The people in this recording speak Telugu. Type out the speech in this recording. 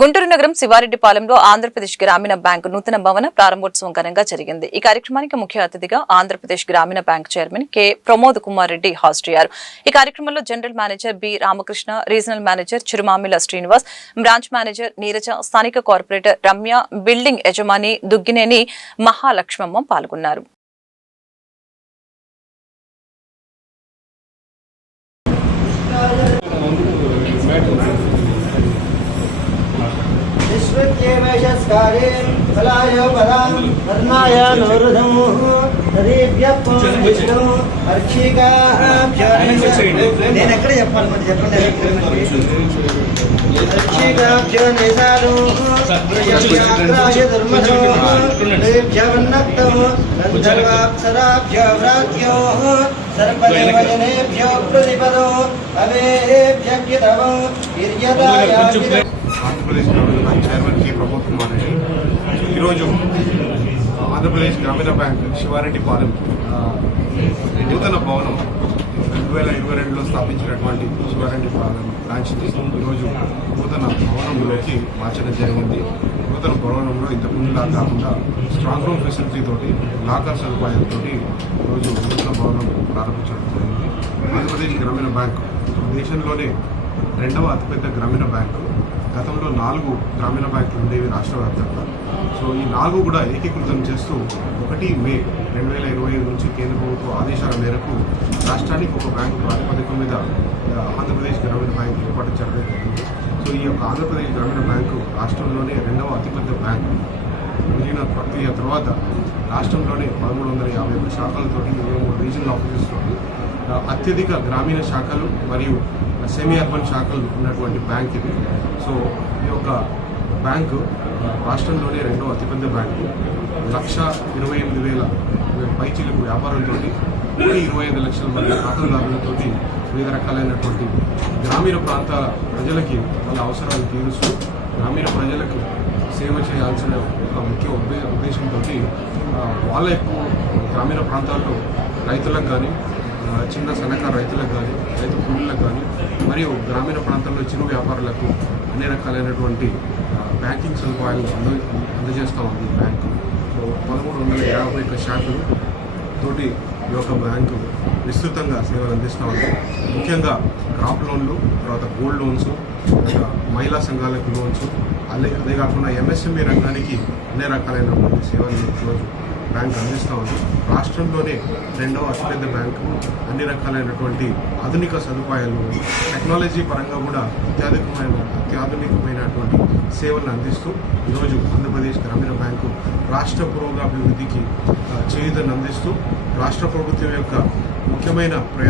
గుంటూరు నగరం శివారెడ్డిపాలెంలో ఆంధ్రప్రదేశ్ గ్రామీణ బ్యాంకు నూతన భవన ప్రారంభోత్సవం ఘనంగా జరిగింది. ఈ కార్యక్రమానికి ముఖ్య అతిథిగా ఆంధ్రప్రదేశ్ గ్రామీణ bank chairman K Pramod Kumar Reddy హాజరయ్యారు. ఈ కార్యక్రమంలో general manager B Ramakrishna, regional manager Chirumamilla Srinivas, branch manager Neeraja, స్థానిక కార్పొరేటర్ రమ్య, బిల్డింగ్ యజమాని దుగ్గినేని మహాలక్ష్మమ్మ పాల్గొన్నారు. నేను ఎక్కడ చెప్పాలి మరి చెప్పండి. ఆంధ్రప్రదేశ్ గ్రామీణ bank chairman K Pramod Kumar Reddy ఈరోజు ఆంధ్రప్రదేశ్ గ్రామీణ బ్యాంక్ శివారెడ్డిపాలెం నూతన భవనం 2022లో స్థాపించినటువంటి శివారెడ్డిపాలెం బ్రాంచ్ని ఈరోజు నూతన భవనంలోకి మార్చడం జరిగింది. నూతన భవనంలో ఇంతకుముందులా కాకుండా స్ట్రాంగ్ రూమ్ ఫెసిలిటీ తోటి, లాకర్ సదుపాయాలతో ఈరోజు నూతన భవనం ప్రారంభించడం జరిగింది. ఆంధ్రప్రదేశ్ గ్రామీణ బ్యాంక్ దేశంలోనే రెండవ అతిపెద్ద గ్రామీణ బ్యాంకు. గతంలో 4 గ్రామీణ బ్యాంకులు ఉండేవి రాష్ట్ర వ్యాప్తంగా. సో ఈ 4 కూడా ఏకీకృతం చేస్తూ 1 మే 2025 నుంచి కేంద్ర ప్రభుత్వ ఆదేశాల మేరకు రాష్ట్రానికి ఒక బ్యాంకు ప్రాతిపదిక మీద ఆంధ్రప్రదేశ్ గ్రామీణ బ్యాంక్ ఏర్పాటు చేయడం జరిగింది. సో ఈ యొక్క ఆంధ్రప్రదేశ్ గ్రామీణ బ్యాంకు రాష్ట్రంలోనే రెండవ అతిపెద్ద బ్యాంకు. విలీన ప్రక్రియ తర్వాత రాష్ట్రంలోనే 1351 శాఖలతోటి 23 రీజనల్ ఆఫీసెస్ తోటి అత్యధిక గ్రామీణ శాఖలు మరియు సెమీ అర్బన్ శాఖలు ఉన్నటువంటి బ్యాంక్ ఇది. సో ఈ యొక్క బ్యాంకు రాష్ట్రంలోనే రెండో అతిపెద్ద బ్యాంకు. 1,28,000 పైచిలకు వ్యాపారంతో 25 లక్షల మంది ఖాతాదారులతో వివిధ రకాలైనటువంటి గ్రామీణ ప్రాంతాల ప్రజలకి వాళ్ళ అవసరాలు తీరుస్తూ గ్రామీణ ప్రజలకు సేవ చేయాల్సిన ఒక ముఖ్య ఉద్దేశంతో వాళ్ళ ఎక్కువ గ్రామీణ ప్రాంతాల్లో రైతులకు కానీ, చిన్న సన్నకారు రైతులకు కానీ, రైతు కూలీలకు కానీ, మరియు గ్రామీణ ప్రాంతాల్లో చిరు వ్యాపారులకు అన్ని రకాలైనటువంటి బ్యాంకింగ్ సదుపాయాలు అందజేస్తూ ఉంది ఈ బ్యాంకు. 1351 శాఖలు తోటి ఈ యొక్క బ్యాంకు విస్తృతంగా సేవలు అందిస్తూ ఉంది. ముఖ్యంగా క్రాప్ లోన్లు, తర్వాత గోల్డ్ లోన్స్, మహిళా సంఘాలకు లోన్స్, అదే కాకుండా ఎంఎస్ఎంఈ రంగానికి అన్ని రకాలైనటువంటి సేవలు ఈరోజు బ్యాంక్ అందిస్తూ ఉంది. రాష్ట్రంలోనే రెండవ అతిపెద్ద బ్యాంకు. అన్ని రకాలైనటువంటి ఆధునిక సదుపాయాలు, టెక్నాలజీ పరంగా కూడా అత్యాధునికమైనటువంటి సేవలను అందిస్తూ ఈరోజు ఆంధ్రప్రదేశ్ గ్రామీణ బ్యాంకు రాష్ట్ర పురోగతికి చేయూతను అందిస్తూ రాష్ట్ర ప్రభుత్వం యొక్క ముఖ్యమైన